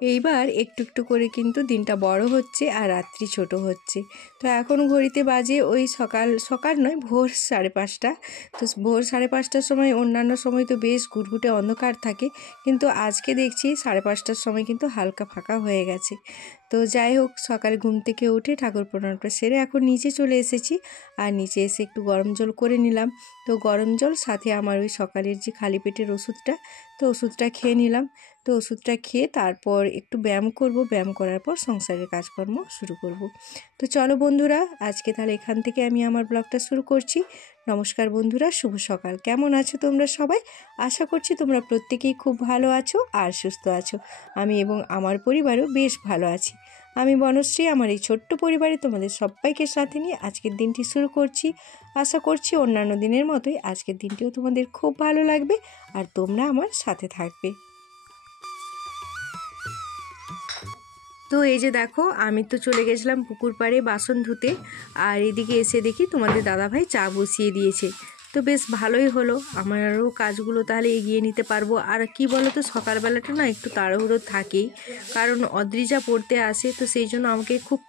এইবার একটু একটু করে কিন্তু দিনটা বড় হচ্ছে আর রাত্রি ছোট হচ্ছে। তো এখন ঘড়িতে বাজে ওই সকাল সকাল নয়, ভোর 5:30। তো ভোর 5:30টার সময়, অন্যান্য সময় তো বেশ ঘুটঘুটে অন্ধকার থাকে, কিন্তু আজকে দেখছি 5:30টার সময় কিন্তু হালকা ফাঁকা হয়ে গেছে। তো যাই হোক, সকালে ঘুম থেকে উঠে ঠাকুর প্রণামটা সেরে এখন নিচে চলে এসেছি। আর নিচে এসে একটু গরম জল করে নিলাম। তো গরম জল সাথে আমার ওই সকালের যে খালি পেটের ওষুধটা, তো ওষুধটা খেয়ে নিলাম। তো ওষুধটা খেয়ে তারপর একটু ব্যায়াম করব, ব্যায়াম করার পর সংসারের কাজকর্ম শুরু করব। তো চলো বন্ধুরা, আজকে তাহলে এখান থেকে আমি আমার ব্লগটা শুরু করছি। নমস্কার বন্ধুরা, শুভ সকাল। কেমন আছো তোমরা সবাই? আশা করছি তোমরা প্রত্যেকেই খুব ভালো আছো আর সুস্থ আছো। আমি এবং আমার পরিবারও বেশ ভালো আছি। আমি বনশ্রী, আমার এই ছোট্ট পরিবারে তোমাদের সবাইকে সাথে নিয়ে আজকের দিনটি শুরু করছি। আশা করছি অন্যান্য দিনের মতোই আজকের দিনটিও তোমাদের খুব ভালো লাগবে আর তোমরা আমার সাথে থাকবে। তো এই যে দেখো, আমি তো চলে গেছিলাম পুকুর পাড়ে বাসন ধুতে, আর এদিকে এসে দেখি তোমাদের দাদাভাই চা বসিয়ে দিয়েছে। তো বেশ ভালোই হলো, আমারও কাজগুলো তাহলে এগিয়ে নিতে পারবো। আর কি বলো তো, সকালবেলাটা না একটু তাড়াহুড়ো থাকেই, কারণ অদ্রিজা পড়তে আসে, তো সেই জন্য আমাকে খুব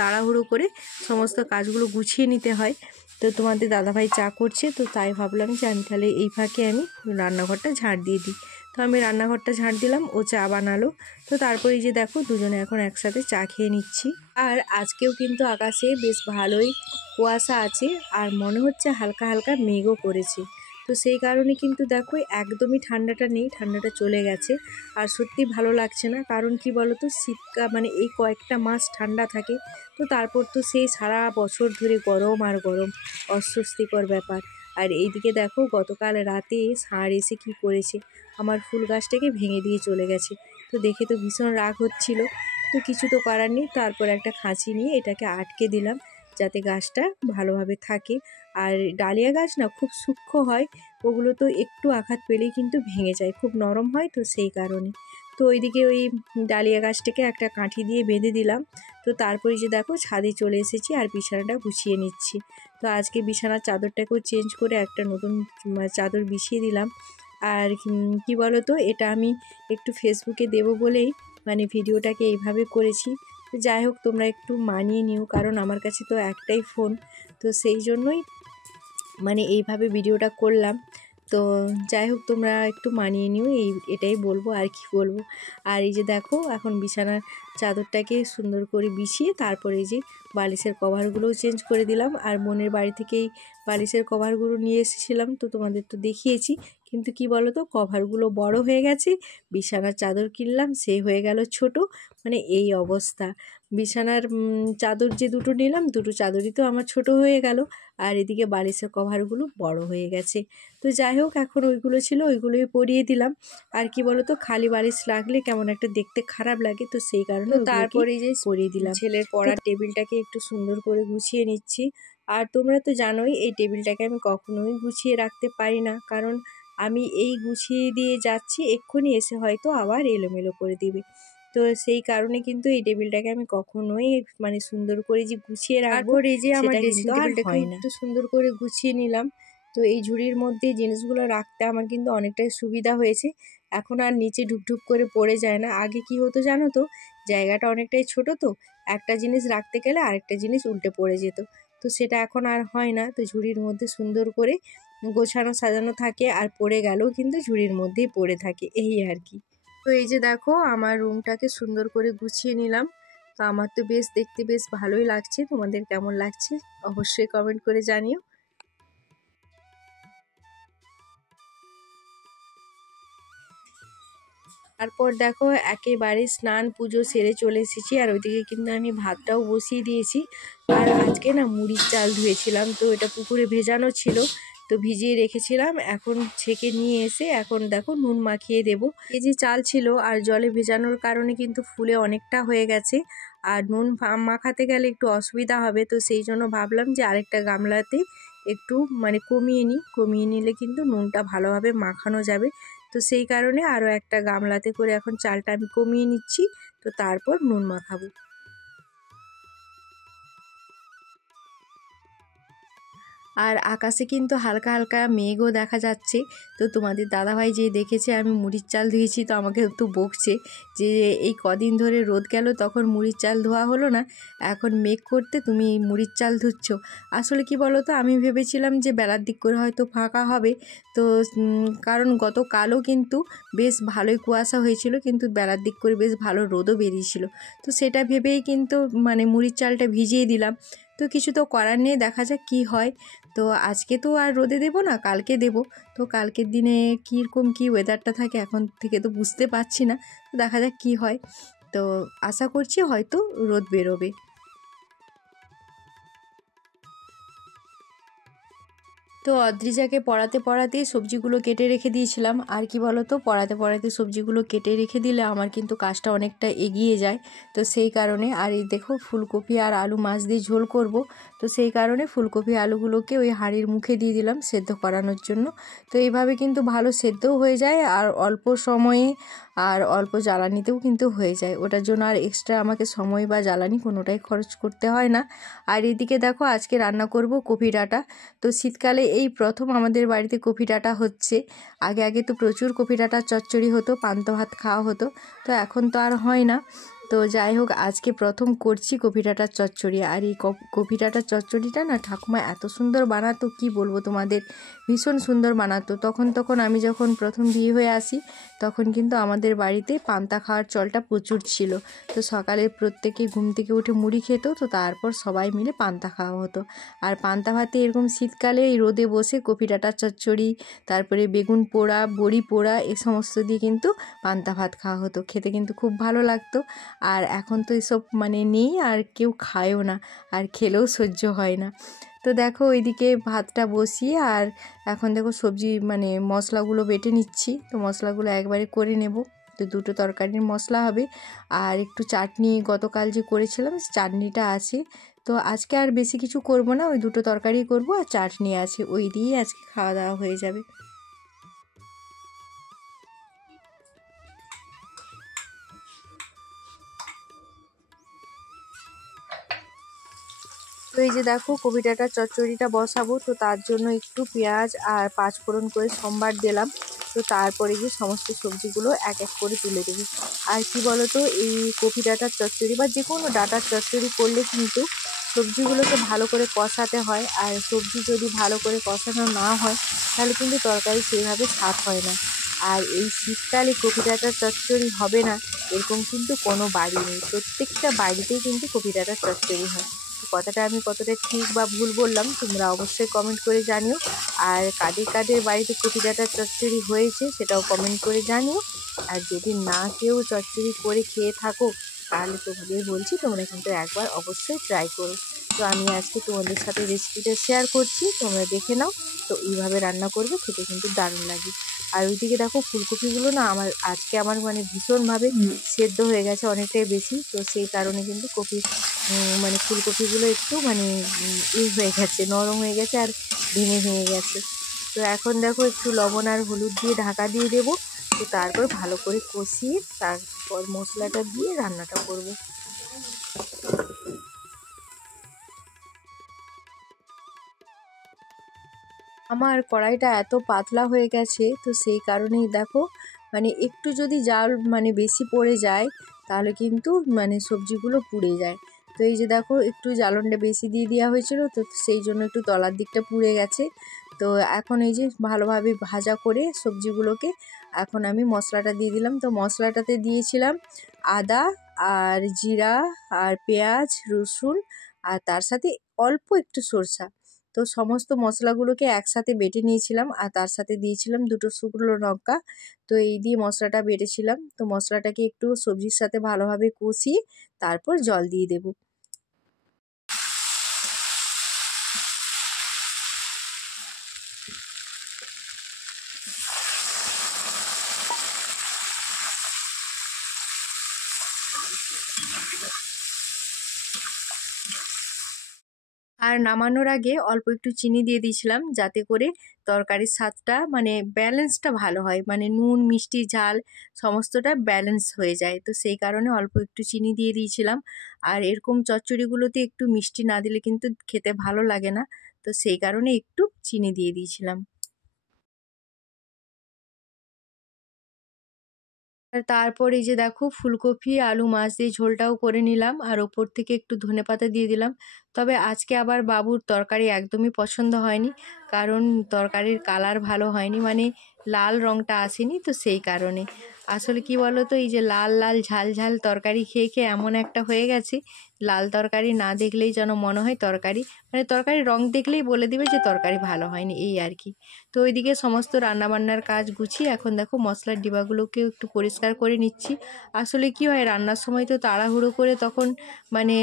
তাড়াহুড়ো করে সমস্ত কাজগুলো গুছিয়ে নিতে হয়। তো তোমাদের দাদাভাই চা করছে, তো তাই ভাবলাম যে আমি তাহলে এই ফাঁকে আমি রান্নাঘরটা ঝাড় দিয়ে দিই। তো আমি রান্নাঘরটা ঝাড় দিলাম, ও চা বানালো। তো তারপরে এই যে দেখো, দুজনে এখন একসাথে চা খেয়ে নিচ্ছি। আর আজকেও কিন্তু আকাশে বেশ ভালোই কুয়াশা আছে, আর মনে হচ্ছে হালকা হালকা মেঘও করেছে। তো সেই কারণে কিন্তু দেখো একদমই ঠান্ডাটা নেই, ঠান্ডাটা চলে গেছে। আর সত্যি ভালো লাগছে না, কারণ কি বলতো, শীতকাল মানে এই কয়েকটা মাস ঠান্ডা থাকে, তো তারপর তো সেই সারা বছর ধরে গরম আর গরম, অস্বস্তিকর ব্যাপার। আর এইদিকে দেখো, গতকাল রাতে ষাঁড় এসে কি করেছে, আমার ফুল গাছটাকে ভেঙে দিয়ে চলে গেছে। তো দেখে তো ভীষণ রাগ হচ্ছিল, তো কিছু তো করার নেই। তারপর একটা খাঁচি নিয়ে এটাকে আটকে দিলাম, যাতে গাছটা ভালোভাবে থাকে। আর ডালিয়া গাছ না খুব সূক্ষ্ম হয়, ওগুলো তো একটু আঘাত পেলেই কিন্তু ভেঙে যায়, খুব নরম হয়, তো সেই কারণে। তো ওইদিকে ওই ডালিয়া গাছটাকে একটা কাঠি দিয়ে বেঁধে দিলাম। তো তারপরে যে দেখো, ছাদে চলে এসেছি আর বিছানাটা গুছিয়ে নিচ্ছি। তো আজকে বিছানার চাদরটাকেও চেঞ্জ করে একটা নতুন চাদর বিছিয়ে দিলাম। আর কি বলো তো, এটা আমি একটু ফেসবুকে দেবো বলেই মানে ভিডিওটাকে এইভাবে করেছি। তো যাই হোক, তোমরা একটু মানিয়ে নিও, কারণ আমার কাছে তো একটাই ফোন, তো সেই জন্যই মানে এইভাবে ভিডিওটা করলাম। তো যাই হোক, তোমরা একটু মানিয়ে নিও, এটাই বলবো, আর কি বলবো। আর এই যে দেখো, এখন বিছানার চাদরটাকে সুন্দর করে বিছিয়ে তারপরে এই যে বালিশের কভারগুলোও চেঞ্জ করে দিলাম। আর বোনের বাড়ি থেকেই বালিশের কভারগুলো নিয়ে এসেছিলাম, তো তোমাদের তো দেখিয়েছি। কিন্তু কি বলো তো, কভারগুলো বড় হয়ে গেছে, বিছানার চাদর কিনলাম সে হয়ে গেল ছোট, মানে এই অবস্থা। বিছানার চাদর যে দুটো নিলাম, দুটো চাদরই তো আমার ছোট হয়ে গেল, আর এদিকে বালিশের কভারগুলো বড় হয়ে গেছে। তো যাই হোক, এখন ওইগুলো ছিল, ওইগুলোই পরিয়ে দিলাম। আর কি বলো তো, খালি বালিশ রাখলে কেমন একটা দেখতে খারাপ লাগে, তো সেই কারণে তারপরে যে পরিয়ে দিলাম। ছেলের পড়ার টেবিলটাকে একটু সুন্দর করে গুছিয়ে নিচ্ছি। আর তোমরা তো জানোই, এই টেবিলটাকে আমি কখনোই গুছিয়ে রাখতে পারি না, কারণ আমি এই গুছিয়ে দিয়ে যাচ্ছি, এক্ষুনি এসে হয়তো আবার এলোমেলো করে দিবে। তো সেই কারণে কিন্তু এই টেবিলটাকে আমি কখনোই মানে সুন্দর করে যে গুছিয়ে রাখবো, এই যে আমার ড্রেসিং টেবিলটাকে একটু সুন্দর করে গুছিয়ে নিলাম। তো এই ঝুড়ির মধ্যে জিনিসগুলো রাখতে আমার কিন্তু অনেকটাই সুবিধা হয়েছে, এখন আর নিচে ঢুকঢুক করে পড়ে যায় না। আগে কি হতো জানো তো, জায়গাটা অনেকটাই ছোট, তো একটা জিনিস রাখতে গেলে আরেকটা জিনিস উল্টে পড়ে যেত, তো সেটা এখন আর হয় না। তো ঝুড়ির মধ্যে সুন্দর করে গোছানো সাজানো থাকে, আর পড়ে গেলেও কিন্তু ঝুড়ির মধ্যেই পড়ে থাকে, এই আর কি। তো এই যে দেখো, আমার রুমটাকে সুন্দর করে গুছিয়ে নিলাম। তো আমার তো বেশ দেখতে বেশ ভালোই লাগছে, তোমাদের কেমন লাগছে অবশ্যই কমেন্ট করে জানিও। তারপর দেখো, একেবারে স্নান পুজো সেরে চলে এসেছি, আর ওইদিকে কিন্তু আমি ভাতটাও বসিয়ে দিয়েছি। আর আজকে না মুড়ির চাল ধুয়েছিলাম, তো এটা পুকুরে ভেজানো ছিল, তো ভিজিয়ে রেখেছিলাম, এখন ছেঁকে নিয়ে এসে এখন দেখো নুন মাখিয়ে দেব। এই যে চাল ছিল আর জলে ভেজানোর কারণে কিন্তু ফুলে অনেকটা হয়ে গেছে, আর নুন মাখাতে গেলে একটু অসুবিধা হবে, তো সেই জন্য ভাবলাম যে আরেকটা গামলাতে একটু মানে কমিয়ে নিলে কিন্তু নুনটা ভালোভাবে মাখানো যাবে। তো সেই কারণে আরও একটা গামলাতে করে এখন চালটা আমি কমিয়ে নিচ্ছি, তো তারপর নুন মাখাবো। আর আকাশে কিন্তু হালকা হালকা মেঘও দেখা যাচ্ছে। তো তোমাদের দাদাভাই যে দেখেছে আমি মুড়ির চাল ধুয়েছি, তো আমাকে একটু বকছে যে এই কদিন ধরে রোদ গেল তখন মুড়ির চাল ধোয়া হলো না, এখন মেঘ করতে তুমি মুড়ির চাল ধুচ্ছ। আসলে কি বলো তো, আমি ভেবেছিলাম যে বেলার দিক করে হয়তো ফাঁকা হবে, তো কারণ গতকালও কিন্তু বেশ ভালোই কুয়াশা হয়েছিল, কিন্তু বেলার দিক করে বেশ ভালো রোদও বেরিয়েছিল। তো সেটা ভেবেই কিন্তু মানে মুড়ির চালটা ভিজিয়ে দিলাম। তো কিছু তো করার নেই, দেখা যাক কী হয়। তো আজকে তো আর রোদে দেবো না, কালকে দেবো। তো কালকের দিনে কীরকম কী ওয়েদারটা থাকে এখন থেকে তো বুঝতে পারছি না, তো দেখা যাক কী হয়। তো আশা করছি হয়তো রোদ বেরোবে। তো অদ্রিজাকে পড়াতে পড়াতেই সবজিগুলো কেটে রেখে দিয়েছিলাম। আর কি বলো তো, পড়াতে পড়াতে সবজিগুলো কেটে রেখে দিলে আমার কিন্তু কাজটা অনেকটা এগিয়ে যায়। তো সেই কারণে, আর এই দেখো ফুলকপি আর আলু মাছ দিয়ে ঝোল করব, তো সেই কারণে ফুলকপি আলুগুলোকে ওই হাঁড়ির মুখে দিয়ে দিলাম সেদ্ধ করানোর জন্য। তো এইভাবে কিন্তু ভালো সেদ্ধও হয়ে যায় আর অল্প সময়ে আর অল্প জ্বালানিতেও কিন্তু হয়ে যায়। ওটার জন্য আর এক্সট্রা আমাকে সময় বা জ্বালানি কোনোটাই খরচ করতে হয় না। আর এদিকে দেখো আজকে রান্না করব কপি ডাঁটা। তো শীতকালে এই প্রথম আমাদের বাড়িতে কপি ডাঁটা হচ্ছে। আগে আগে তো প্রচুর কপি ডাঁটার চচ্চড়ি হতো, পান্তা ভাত খাওয়া হতো, তো এখন তো আর হয় না। তো যাই হোক, আজকে প্রথম করছি কপি ডাঁটার চচ্চড়ি। আর এই কপি ডাঁটার চচ্চড়িটা না ঠাকুমা এত সুন্দর বানাতো, কি বলবো তোমাদের, ভীষণ সুন্দর বানাতো। তখন আমি যখন প্রথম বিয়ে হয়ে আসি তখন কিন্তু আমাদের বাড়িতে পান্তা খাওয়ার চলটা প্রচুর ছিল। তো সকালে প্রত্যেকে ঘুম থেকে উঠে মুড়ি খেত, তো তারপর সবাই মিলে পান্তা খাওয়া হতো। আর পান্তা ভাতে এরকম শীতকালে এই রোদে বসে কপি ডাঁটার চচ্চড়ি, তারপরে বেগুন পোড়া, বড়ি পোড়া, এ সমস্ত দিয়ে কিন্তু পান্তা ভাত খাওয়া হতো। খেতে কিন্তু খুব ভালো লাগতো। আর এখন তো এসব মানে নেই, আর কেউ খায়ও না, আর খেলেও সহ্য হয় না। তো দেখো ওইদিকে ভাতটা বসিয়ে, আর এখন দেখো সবজি মানে মশলাগুলো বেটে নিচ্ছি। তো মশলাগুলো একবারে করে নেব। তো দুটো তরকারির মশলা হবে, আর একটু চাটনি গতকাল যে করেছিলাম চাটনিটা আছে। তো আজকে আর বেশি কিছু করব না, ওই দুটো তরকারি করব আর চাটনি আছে, ওই দিয়েই আজকে খাওয়া দাওয়া হয়ে যাবে। তো এই যে দেখো কপি ডাঁটার চচ্চড়িটা বসাবো, তো তার জন্য একটু পেঁয়াজ আর পাঁচফোড়ন করে সম্বার দিলাম। তো তারপরে গিয়ে সমস্ত সবজিগুলো এক এক করে তুলে দেবো। আর কি বলতো, এই কপি ডাঁটার চচ্চড়ি বা যে কোনো ডাঁটার চচ্চড়ি করলে কিন্তু সবজিগুলোকে ভালো করে কষাতে হয়। আর সবজি যদি ভালো করে কষানো না হয় তাহলে কিন্তু তরকারি সেইভাবে স্বাদ হয় না। আর এই শীতকালে কপি ডাঁটার চচ্চড়ি হবে না এরকম কিন্তু কোনো বাড়ি নেই, প্রত্যেকটা বাড়িতেই কিন্তু কপি ডাঁটার চচ্চড়ি হয়। কথাটা আমি কতটা ঠিক বা ভুল বললাম তোমরা অবশ্যই কমেন্ট করে জানিও। আর কাদের কাদের বাড়িতে কপি ডাঁটার চচ্চড়ি হয়েছে সেটাও কমেন্ট করে জানিও। আর যদি না কেউ চচ্চড়ি করে খেয়ে থাকো তাহলে তোমাদের বলছি তোমরা কিন্তু একবার অবশ্যই ট্রাই করো। তো আমি আজকে তোমাদের সাথে রেসিপিটা শেয়ার করছি, তোমরা দেখে নাও। তো এইভাবে রান্না করবে, খেতে কিন্তু দারুণ লাগে। আর ওইদিকে দেখো ফুলকপিগুলো না আমার মানে ভীষণভাবে সেদ্ধ হয়ে গেছে, অনেকটাই বেশি। তো সেই কারণে কিন্তু মানে ফুলকপিগুলো একটু মানে হয়ে গেছে, নরম হয়ে গেছে আর ভেঙে ভেঙে গেছে। তো এখন দেখো একটু লবণ আর হলুদ দিয়ে ঢাকা দিয়ে দেবো। তো তারপর ভালো করে কষিয়ে তারপর মশলাটা দিয়ে রান্নাটা করব। আমার কড়াইটা এত পাতলা হয়ে গেছে, তো সেই কারণেই দেখো মানে একটু যদি জাল মানে বেশি পড়ে যায় তাহলে কিন্তু মানে সবজিগুলো পুড়ে যায়। তো এই যে দেখো একটু জ্বালনটা বেশি দিয়ে দেওয়া হয়েছিল, তো সেই জন্য একটু তলার দিকটা পুড়ে গেছে। তো এখন এই যে ভালোভাবে ভাজা করে সবজিগুলোকে এখন আমি মশলাটা দিয়ে দিলাম। তো মশলাটাতে দিয়েছিলাম আদা আর জিরা আর পেঁয়াজ রসুন, আর তার সাথে অল্প একটু সরষা। তো সমস্ত মশলাগুলোকে একসাথে বেটে নিয়েছিলাম, আর তার সাথে দিয়েছিলাম দুটো শুকনো লঙ্কা। তো এই দিয়ে মশলাটা বেটেছিলাম। তো মশলাটাকে একটু সবজির সাথে ভালোভাবে কষিয়ে তারপর জল দিয়ে দেবো। আর নামানোর আগে অল্প একটু চিনি দিয়ে দিয়েছিলাম, যাতে করে তরকারির স্বাদটা মানে ব্যালেন্সটা ভালো হয়, মানে নুন মিষ্টি ঝাল সমস্তটা ব্যালেন্স হয়ে যায়। তো সেই কারণে অল্প একটু চিনি দিয়ে দিয়েছিলাম। আর এরকম চচ্চড়িগুলোতে একটু মিষ্টি না দিলে কিন্তু খেতে ভালো লাগে না। তো সেই কারণে একটু চিনি দিয়ে দিয়েছিলাম। আর তারপর এই যে দেখো ফুলকপি আলু মাছ দিয়ে ঝোলটাও করে নিলাম, আর ওপর থেকে একটু ধনেপাতা দিয়ে দিলাম। তবে আজকে আবার বাবুর তরকারি একদমই পছন্দ হয়নি, কারণ তরকারির কালার ভালো হয়নি, মানে লাল রঙটা আসেনি, তো সেই কারণে। আসলে কি বলো তো, এই যে লাল লাল ঝাল ঝাল তরকারি খেয়ে খেয়ে এমন একটা হয়ে গেছে, লাল তরকারি না দেখলেই যেন মনে হয় তরকারি, মানে তরকারির রং দেখলেই বলে দিবে যে তরকারি ভালো হয়নি, এই আর কি। তো ওইদিকে সমস্ত রান্নাবান্নার কাজ গুছিয়ে এখন দেখো মশলার ডিবাগুলোকে একটু পরিষ্কার করে নিচ্ছি। আসলে কি হয়, রান্নার সময় তো তাড়াহুড়ো করে তখন মানে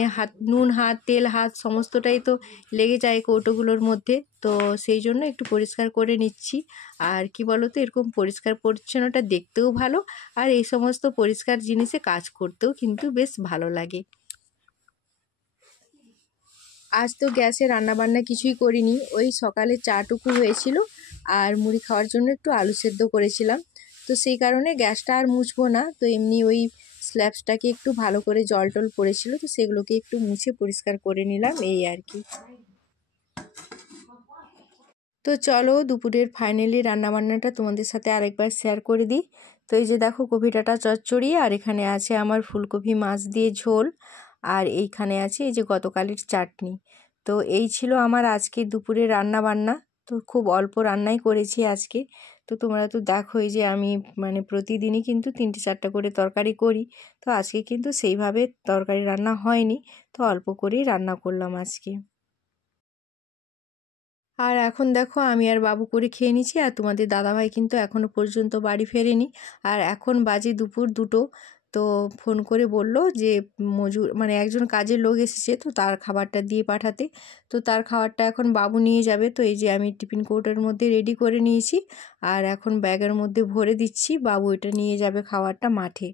নুন হাত তেল হাত সমস্তটাই তো লেগে যায় কৌটোগুলোর মধ্যে, তো সেই জন্য একটু পরিষ্কার করে নিচ্ছি। আর কি বলো তো, এরকম পরিষ্কার পরিচ্ছন্নটা দেখতেও ভালো, আর এই সমস্ত পরিষ্কার জিনিসে কাজ করতেও কিন্তু বেশ ভালো লাগে। আজ তো গ্যাসে রান্নাবান্না কিছুই করিনি, ওই সকালে চাটুকু হয়েছিল আর মুড়ি খাওয়ার জন্য একটু আলু সেদ্ধ করেছিলাম। তো সেই কারণে গ্যাসটা আর মুছবো না, তো এমনি ওই স্ল্যাবসটাকে একটু ভালো করে জল টল পড়েছিল, তো সেগুলোকে একটু মুছে পরিষ্কার করে নিলাম, এই আর কি। তো চলো দুপুরের ফাইনালি রান্নাবান্নাটা তোমাদের সাথে আরেকবার শেয়ার করে দিই। তো এই যে দেখো কপি ডাঁটা চচ্চড়ি, আর এখানে আছে আমার ফুলকপি মাছ দিয়ে ঝোল, আর এইখানে আছে এই যে গতকালের চাটনি। তো এই ছিল আমার আজকে দুপুরে রান্না বান্না। তো খুব অল্প রান্নাই করেছি আজকে। তো তোমরা তো দেখোই যে আমি মানে প্রতিদিনই কিন্তু 3-4টা করে তরকারি করি, তো আজকে কিন্তু সেইভাবে তরকারি রান্না হয়নি, তো অল্প করেই রান্না করলাম আজকে। আর এখন দেখো আমি আর বাবু করে খেয়ে নিচ্ছি, আর তোমাদের দাদাভাই কিন্তু এখনও পর্যন্ত বাড়ি ফেরেনি। আর এখন বাজে দুপুর 2টো। তো ফোন করে বলল যে মজুর মানে একজন কাজের লোক এসেছে, তো তার খাবারটা দিয়ে পাঠাতে। তো তার খাবারটা এখন বাবু নিয়ে যাবে, তো এই যে আমি টিফিন কৌটোর মধ্যে রেডি করে নিয়েছি, আর এখন ব্যাগের মধ্যে ভরে দিচ্ছি, বাবু এটা নিয়ে যাবে খাবারটা মাঠে।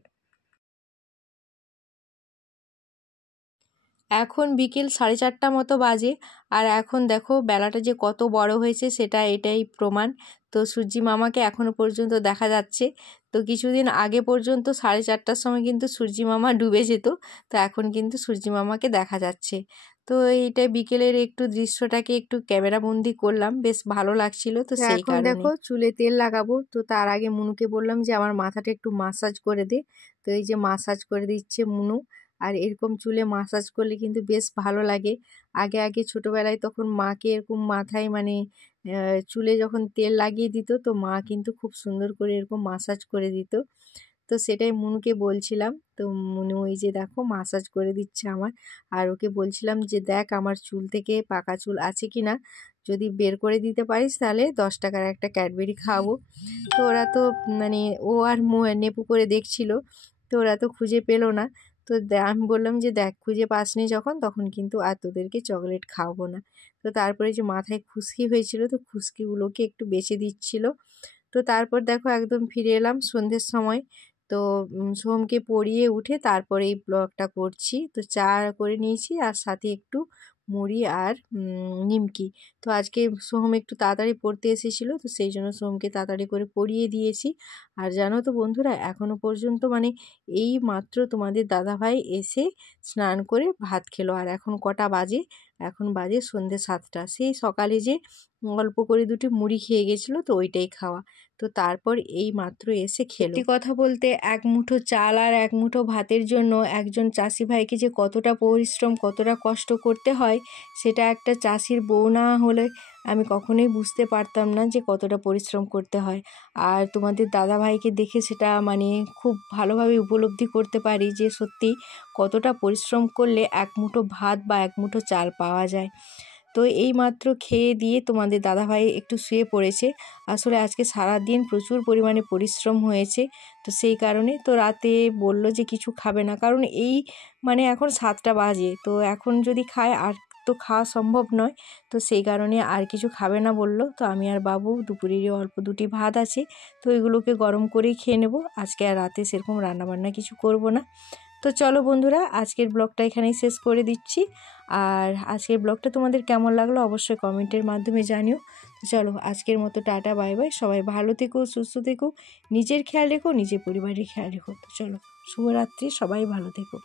এখন বিকেল 4:30 মতো বাজে, আর এখন দেখো বেলাটা যে কত বড় হয়েছে সেটা এটাই প্রমাণ। তো সূর্যি মামাকে এখনো পর্যন্ত দেখা যাচ্ছে। তো কিছুদিন আগে পর্যন্ত 4:30টার সময় কিন্তু সূর্যি মামা ডুবে যেত, তো এখন কিন্তু সূর্যি মামাকে দেখা যাচ্ছে। তো এইটা বিকেলের একটু দৃশ্যটাকে একটু ক্যামেরা বন্দি করলাম, বেশ ভালো লাগছিল, তো সেই কারণে। এখন দেখো চুলে তেল লাগাবো, তো তার আগে মুনুকে বললাম যে আমার মাথাটা একটু মাসাজ করে দে। তো এই যে মাসাজ করে দিচ্ছে মুনু। আর এরকম চুলে মাসাজ করলে কিন্তু বেশ ভালো লাগে। আগে আগে ছোটোবেলায় তখন মাকে এরকম মাথায় মানে চুলে যখন তেল লাগিয়ে দিত, তো মা কিন্তু খুব সুন্দর করে এরকম মাসাজ করে দিত। তো সেটাই মুনুকে বলছিলাম, তো মুনু ওই যে দেখো মাসাজ করে দিচ্ছে আমার। আর ওকে বলছিলাম যে দেখ আমার চুল থেকে পাকা চুল আছে কি না, যদি বের করে দিতে পারিস তাহলে 10 টাকার একটা ক্যাডবেরি খাওয়াবো। তো ওরা তো মানে ও আর নেপু করে দেখছিল, তো ওরা তো খুঁজে পেলো না। তো আমি বললাম যে দেখ খুঁজে পাসনি যখন, তখন কিন্তু আর তোদেরকে চকলেট খাওয়াবো না। তো তারপরে যে মাথায় খুশকি হয়েছিল, তো খুশকিগুলোকে একটু বেছে দিচ্ছিল। তো তারপর দেখো একদম ফিরে এলাম সন্ধ্যের সময়। তো সোহমকে পরিয়ে উঠে তারপরে এই ব্লগটা করছি। তো চা করে নিয়েছি, আর সাথে একটু মুড়ি আর নিমকি। তো আজকে সোহম একটু তাড়াতাড়ি পড়তে এসেছিলো, তো সেই জন্য সোহমকে তাড়াতাড়ি করে পরিয়ে দিয়েছি। আর জানো তো বন্ধুরা, এখনও পর্যন্ত মানে এই মাত্র তোমাদের দাদাভাই এসে স্নান করে ভাত খেলো, আর এখন কটা বাজে, এখন বাজে সন্ধ্যে 7টা। সেই সকালে যে অল্প করে দুটি মুড়ি খেয়ে গেছিলো, তো ওইটাই খাওয়া। তো তারপর এই মাত্র এসে খেলো। সত্যি কথা বলতে এক মুঠো চাল আর এক মুঠো ভাতের জন্য একজন চাষি ভাইকে যে কতটা পরিশ্রম কতটা কষ্ট করতে হয়, সেটা একটা চাষির বউ না হলে আমি কখনোই বুঝতে পারতাম না যে কতটা পরিশ্রম করতে হয়। আর তোমাদের দাদাভাইকে দেখে সেটা মানে খুব ভালোভাবে উপলব্ধি করতে পারি যে সত্যি কতটা পরিশ্রম করলে এক মুঠো ভাত বা এক মুঠো চাল পাওয়া যায়। তো এই মাত্র খেয়ে দিয়ে তোমাদের দাদাভাই একটু শুয়ে পড়েছে। আসলে আজকে সারাদিন প্রচুর পরিমাণে পরিশ্রম হয়েছে, তো সেই কারণে তো রাতে বলল যে কিছু খাবে না, কারণ এই মানে এখন 7টা বাজে, তো এখন যদি খায় আর তো খাওয়া সম্ভব নয়। তো সেই কারণে আর কিছু খাবে না বলল। তো আমি আর বাবু দুপুরেরই অল্প দুটি ভাত আছে, তো এগুলোকে গরম করেই খেয়ে নেব। আজকে আর রাতে সেরকম রান্নাবান্না কিছু করব না। তো চলো বন্ধুরা, আজকের ব্লগটা এখানেই শেষ করে দিচ্ছি। আর আজকের ব্লগটা তোমাদের কেমন লাগলো অবশ্যই কমেন্টের মাধ্যমে জানিও। তো চলো আজকের মতো টাটা বাই বাই। সবাই ভালো থেকো, সুস্থ থেকো, নিজের খেয়াল রেখো, নিজের পরিবারের খেয়াল রেখো। তো চলো শুভরাত্রি, সবাই ভালো থেকো।